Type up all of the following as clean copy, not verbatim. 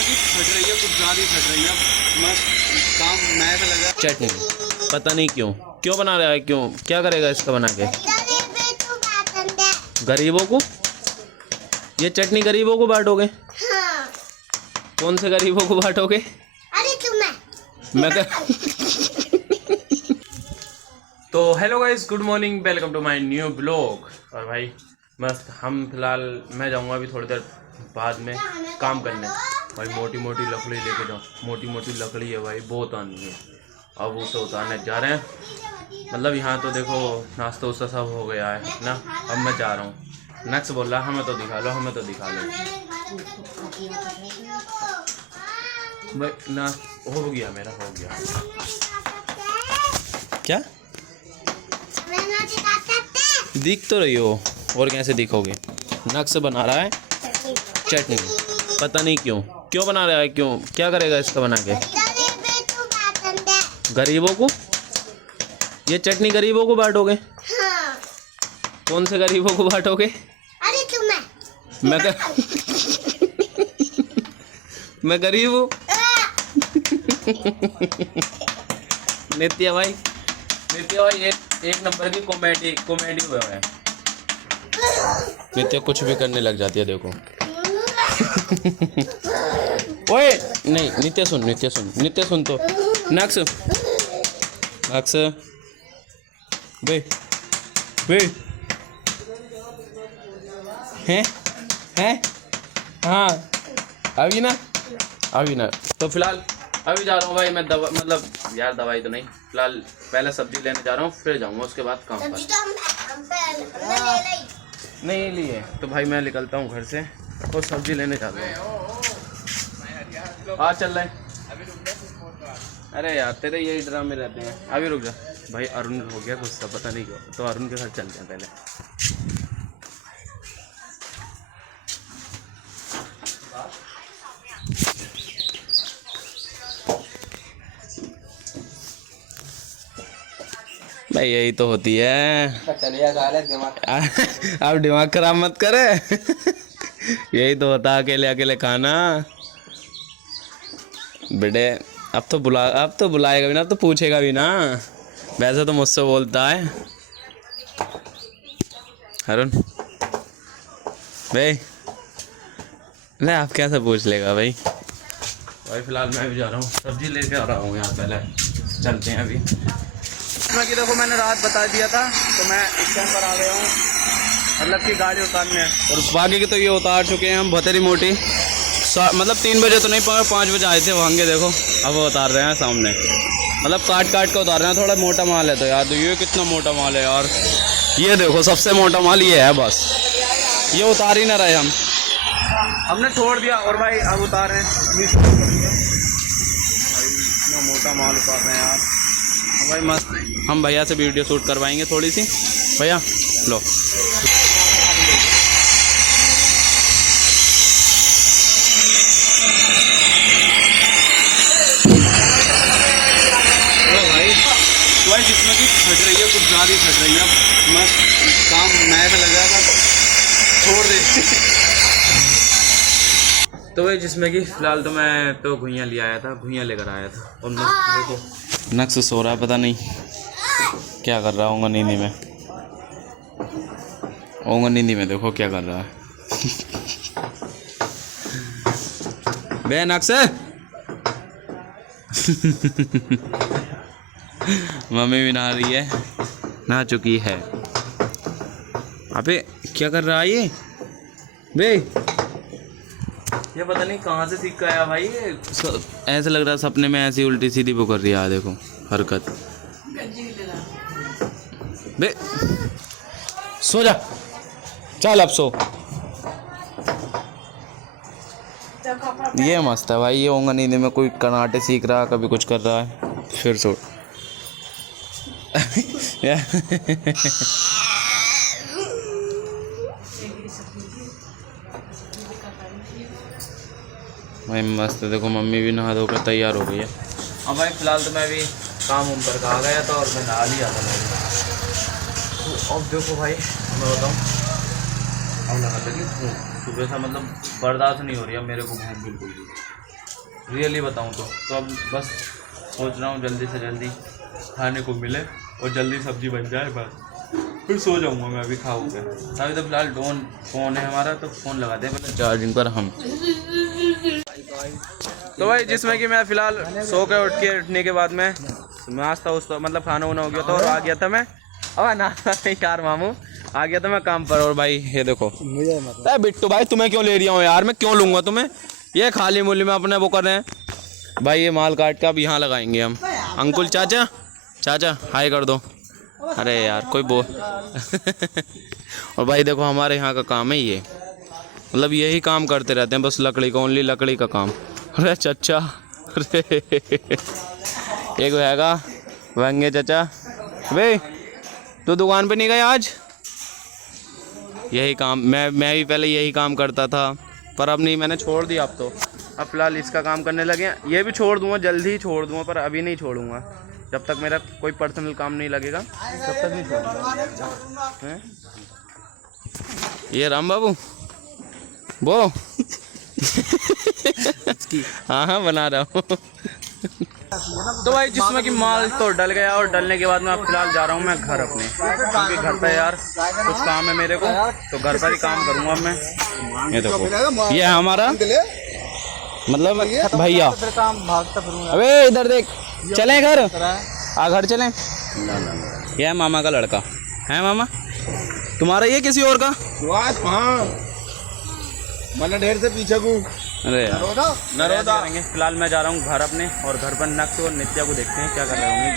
जिसमें कि फट रही है, कुछ ज़्यादा ही फट रही है। मस्त काम मैं तो लगा। चटनी पता नहीं क्यों बना रहा है, क्यों क्या करेगा इसका बना के? गरीबों को? ये चटनी गरीबों को बांटोगे? हाँ। कौन से गरीबों को बांटोगे? अरे तुम्हें मैं तो hello guys, good morning, welcome to my new blog. और भाई मस्त हम फिलहाल मैं जाऊंगा अभी थोड़ी देर बाद में काम करने। भाई मोटी मोटी लकड़ी लेके जाओ, मोटी मोटी लकड़ी है भाई, बहुत आनी है। अब उसे उतारने जा रहे हैं। मतलब यहाँ तो देखो नाश्ता उस्ता सब हो गया है ना। अब मैं जा रहा हूँ। नक्स बोल रहा हमें तो दिखा लो, हमें तो दिखा लो भाई ना। हो गया मेरा, हो गया। क्या दिख तो रही हो, और कैसे दिखोगे? नक्स बना रहा है चटनी, पता नहीं क्यों बना रहा है, क्यों क्या करेगा इसका बना के? गरीबों को? ये चटनी गरीबों को बांटोगे? हाँ। कौन से गरीबों को बांटोगे? अरे तुम्हें मैं गरीब हूँ? नित्या भाई एक नंबर की कॉमेडी हुआ है। नित्या कुछ भी करने लग जाती है, देखो। ओए नहीं, नित्या सुन तो। नक्स बे हैं हाँ, अभी ना तो फिलहाल अभी जा रहा हूँ भाई मैं। मतलब यार दवाई तो नहीं, फिलहाल पहले सब्जी लेने जा रहा हूँ, फिर जाऊँगा उसके बाद काम पर। नहीं लिए तो भाई मैं निकलता हूँ घर से और सब्जी लेने जाता हूँ। हाँ चल रहे। अरे यार तेरे यही ड्रामे रहते हैं। अभी रुक जा भाई, अरुण हो गया गुस्सा, पता नहीं क्यों। तो अरुण के घर चलते हैं पहले। भाई यही तो होती है। अब दिमाग खराब मत करे। यही तो होता है अकेले खाना। बेटे अब तो बुलाएगा भी ना, अब तो पूछेगा भी ना। वैसे तो मुझसे बोलता है अरुण भाई। नहीं आप कैसे पूछ लेगा भाई। भाई फिलहाल मैं भी जा रहा हूँ, सब्जी लेके आ रहा हूँ यहाँ। पहले चलते हैं अभी। कि देखो मैंने रात बता दिया था, तो मैं इस टाइम पर आ गया हूँ, मतलब कि गाड़ी उतारने। और बाकी के तो ये उतार चुके हैं हम भतेरी मोटी। मतलब 3 बजे तो नहीं, 5 बजे आए थे वहाँ के। देखो अब वो उतार रहे हैं सामने, मतलब काट के उतार रहे हैं। थोड़ा मोटा माल है तो यार, ये कितना मोटा माल है यार। ये देखो सबसे मोटा माल ये है, बस ये उतार ही ना रहे हमने छोड़ दिया। और भाई अब उतार रहे हैं, इतना मोटा माल उतार रहे हैं यार भाई। मस्त हम भैया से वीडियो शूट करवाएंगे थोड़ी सी। भैया लो भाई, जिसमें कि फट रही है, कुछ ज़्यादा ही फट रही है। मस्त काम मैं तो लगा था, छोड़ दे। तो भाई जिसमें कि फिलहाल तो मैं तो घुइयाँ लेकर आया था। और मस्त देखो नक्स सो रहा है, पता नहीं क्या कर रहा होगा नींदी में। देखो क्या कर रहा है। बे नक्स मम्मी भी नहा रही है, नहा चुकी है। अबे क्या कर रहा है ये बे? ये पता नहीं कहाँ से सीख आया भाई। ऐसे लग रहा है सपने में ऐसी उल्टी सीधी वो कर रही है। देखो हरकत। बे सो जा, चल अब सो। ये मस्त है भाई, ये होगा नींद में कोई कराटे सीख रहा है, कभी कुछ कर रहा है, फिर सो। भाई मस्त है। देखो मम्मी भी नहा धोकर तैयार हो गई है। अब भाई फिलहाल तो मैं भी काम उम पर आ गया था और मैं नहा लिया था मैं। तो अब देखो भाई मैं बताऊँ, अब नहा लगी सुबह से, मतलब बर्दाश्त नहीं हो रही है मेरे को भूख बिल्कुल भी। रियली बताऊँ तो अब बस सोच रहा हूँ जल्दी से जल्दी खाने को मिले और जल्दी सब्जी बन जाए, बस फिर सो जाऊँगा मैं अभी खा के। अभी तो फिलहाल फ़ोन है हमारा, तो फ़ोन लगाते हैं पहले चार्जिंग पर हम। तो भाई जिसमें कि मैं फ़िलहाल सो के उठने के बाद में नाश्ता उस मतलब खाना वाना हो गया था और आ गया था मैं, अब नाश्ता नहीं यार मामू, आ गया था मैं काम पर। और भाई ये देखो अरे बिट्टू भाई तुम्हें क्यों ले रहा हूँ यार, मैं क्यों लूँगा तुम्हें, ये खाली मूली में अपने वो कर रहे हैं भाई। ये माल काट के अब यहाँ लगाएंगे हम। अंकुल चाचा चाचा हाय कर दो, अरे यार कोई बोल और भाई देखो हमारे यहाँ का काम है ये, मतलब यही काम करते रहते हैं बस, लकड़ी का, ओनली लकड़ी का काम। अरे चाचा अरे एक हैगा वंगे चाचा, भाई तू दुकान पे नहीं गया आज? यही काम मैं भी पहले यही काम करता था, पर अब नहीं, मैंने छोड़ दिया अब तो। अब फिलहाल इसका काम करने लगे हैं, ये भी छोड़ दूंगा, जल्दी ही छोड़ दूंगा, पर अभी नहीं छोड़ूंगा जब तक मेरा कोई पर्सनल काम नहीं लगेगा तब तक नहीं छोड़ूंगा। ये राम बाबू वो हाँ हाँ बना रहा हूँ। तो भाई जिसमें कि माल तो डल गया, और डलने के बाद मैं अब फिलहाल जा रहा हूँ मैं घर अपने, क्योंकि घर पे यार कुछ काम है मेरे को, तो घर पर ही काम करूँगा मैं। ये देखो ये हमारा मतलब भैया, अबे इधर देख, चलें घर, आ घर चलें। ये है मामा का लड़का, है मामा तुम्हारा, ये किसी और का मैंने ढेर से पीछे को। अरे नरोदा करेंगे। फिलहाल मैं जा रहा हूँ घर अपने, और घर पर नक्श और नित्या को देखते हैं क्या कर रहे होंगे।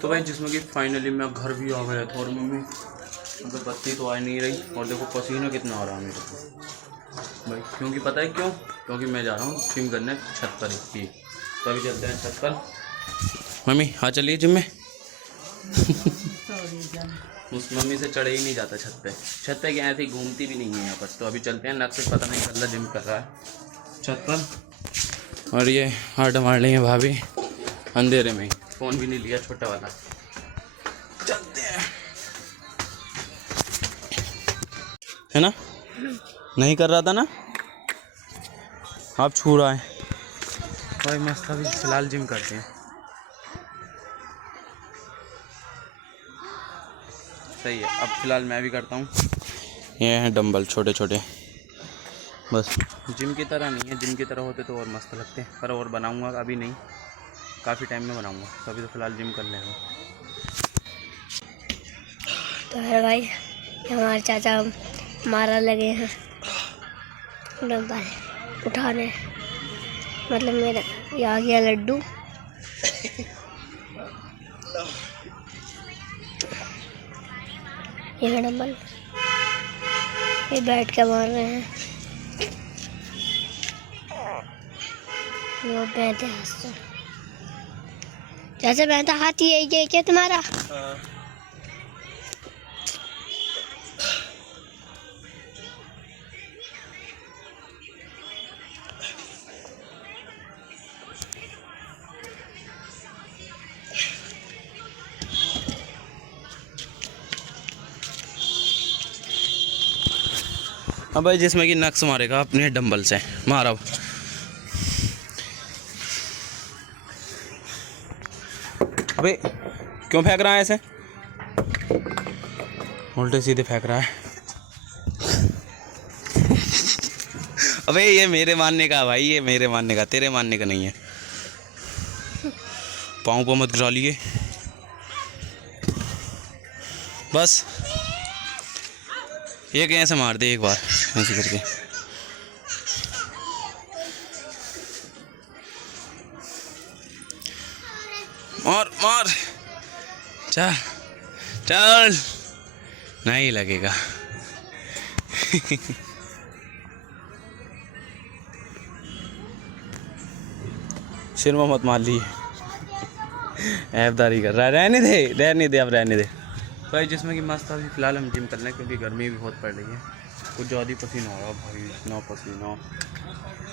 तो भाई जिसमें कि फाइनली मैं घर भी आ गया था, और मम्मी मतलब बत्ती तो आ नहीं रही, और देखो पसीना कितना आ रहा है मेरे को भाई, क्योंकि पता है क्यों, क्योंकि मैं जा रहा हूँ जिम करने छत पर ही। तो अभी चलते हैं छत पर। मम्मी हाँ चलिए जिम में। उस मम्मी से चढ़े ही नहीं जाता छत पे क्या ऐसी घूमती भी नहीं है यहाँ पर। तो अभी चलते हैं, नक्श पता नहीं चल रहा जिम कर रहा है छत पर, और ये आटा मार रही है भाभी अंधेरे में ही, फ़ोन भी नहीं लिया छोटा वाला। चलते हैं, है ना, नहीं कर रहा था ना, आप छू रहा है भाई मस्त। अभी फिलहाल जिम करते हैं, सही है। अब फिलहाल मैं भी करता हूँ, ये हैं डंबल छोटे छोटे, बस जिम की तरह नहीं है, जिम की तरह होते तो और मस्त लगते, पर और बनाऊँगा अभी नहीं, काफ़ी टाइम में बनाऊँगा। तो अभी तो फिलहाल जिम कर ले हम। तो है भाई हमारे चाचा मारा लगे हैं डंबल उठाने, मतलब मेरा ये आ गया लड्डू। ये डंबल ये बैठ के मार रहे हैं, वो बैठे हाथ से, जैसे बैठा हाथ ये क्या तुम्हारा? अब भाई जिसमें कि नक्श मारेगा अपने डंबल से, मारा अबे क्यों फेंक रहा है ऐसे, उल्टे सीधे फेंक रहा है। अबे ये मेरे मानने का भाई, ये मेरे मानने का, तेरे मानने का नहीं है। पाँव को मत गिरा लिए बस, ये कैसे मार दे एक बार ऐसे करके। मार मार, चल चल, नहीं लगेगा। सिर में मत मार लिए, ऐबदारी कर रहा है, रहने दे अब रहने दे भाई। जिसमें कि मस्त अभी फिलहाल हम जिम कर रहे हैं, क्योंकि गर्मी भी बहुत पड़ रही है, कुछ ज़्यादा ही पसीना आ रहा है भाई, इतना पसीना,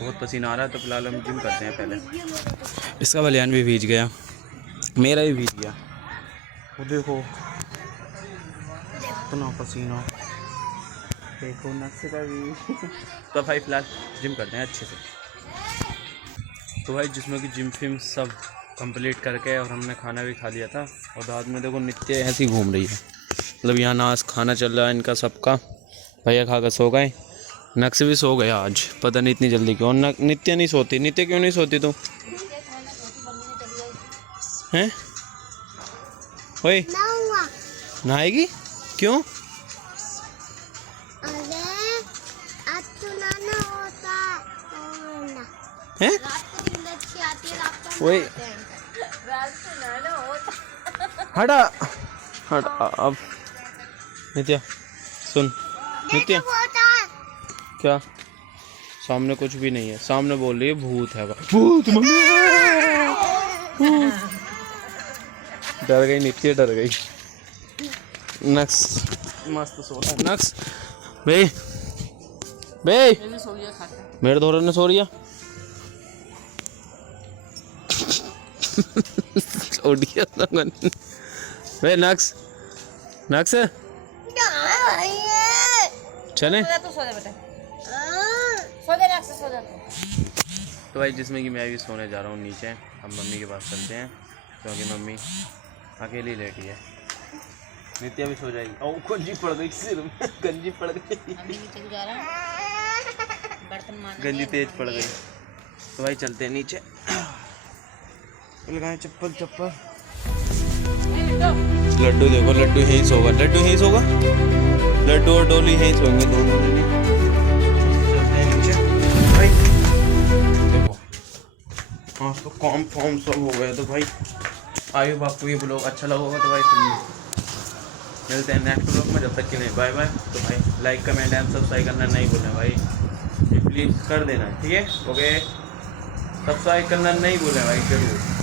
बहुत पसीना आ रहा है। तो फिलहाल हम जिम करते हैं पहले। इसका बलियान भी भीग गया, मेरा भी भीग गया, वो देखो इतना पसीना। देखो नक्श का भी। तो भाई फिलहाल जिम करते हैं अच्छे से। तो भाई जिसमें कि जिम फिम सब कंप्लीट करके और हमने खाना भी खा लिया था। और बाद में देखो नित्य ऐसी घूम रही है, मतलब यहाँ नाश खाना चल रहा है इनका सबका। भैया खा कर सो गए, नक्श भी सो गया आज, पता नहीं इतनी जल्दी क्यों। नित्य नहीं सोती। नित्य क्यों नहीं सोती तू? हैं? ओए नहाएगी क्यों? हैं? ओए हटा हटा अब। नित्या सुन, नित्या क्या? सामने कुछ भी नहीं है, सामने बोल रही है भूत है। भूत मम्मी, डर गई नित्य, डर गई। नक्स मस्त सो रहा है। नक्स बे बे मेरे धोरे ने सो रिया। छोड़िया बे नक्स नक्स चले। तो भाई जिसमें कि मैं भी सोने जा रहा हूँ नीचे। अब मम्मी के पास चलते हैं क्योंकि मम्मी अकेली लेटी है। नित्या भी सो जाएगी। ओ गंजी पड़ गई सिर में, गंजी पड़ गई, गंजी तेज पड़ गई। तो भाई चलते हैं नीचे, लगाए चप्पल चप्पल। लड्डू देखो, लड्डू यहीं सोगा, लड्डू यहीं सोगा, लड्डू और डोली यहीं सोएंगे दोनों। चलते हैं नीचे भाई। देखो हाँ तो कॉम फॉर्म सब हो गया। तो भाई आई होप आपको ये ब्लॉग अच्छा लगा होगा। तो भाई मिलते हैं नेक्स्ट ब्लॉग में, जब तक के लिए बाय बाय। तो भाई लाइक कमेंट एंड सब्सक्राइब करना नहीं भूलना भाई, प्लीज़ कर देना, ठीक है? ओके, सब्सक्राइब करना नहीं भूलें भाई जरूर।